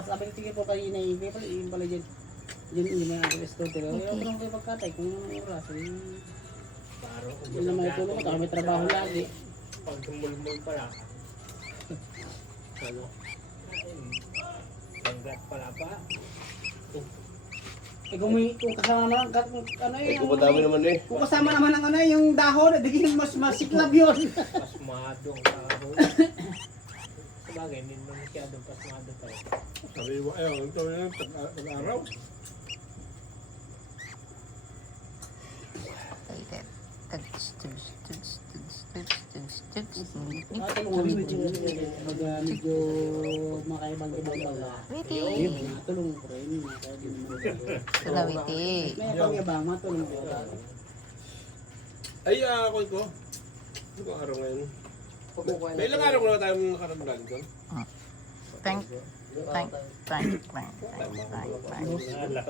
Sabi ko, sige po kayo na yung pala dyan. Yun na ang resto. Pero ayaw ko lang kayo pagkatay kung anong oras. Yun na may tulong ko. May trabaho lagi. Pag tumulmul pala. Ano? Hanggat pala pa. Eh kung kasama naman ang ano Eh, yun. kung madami naman eh. Kung kasama naman ang ano yung dahon, di mas masiklab yun. Pasmadong kahon. Sabagay, hindi naman masyadong pasmado tayo. Sariwa, ayun, ito yun, tag-araw. Excited. Tugs, tugs, tugs, tugs, tugs, tugs, tugs. Tulungan pag medyo makaibang-ibang baga. Witi. Tulong ko rin. Ito na, witi. May pag-ibang, matulong ko. Ay, ako ito. Ano ko araw ngayon? May ilang araw na tayong nakaramdaman ko. Thank, thank, thank, thank, thank, thank. Alam.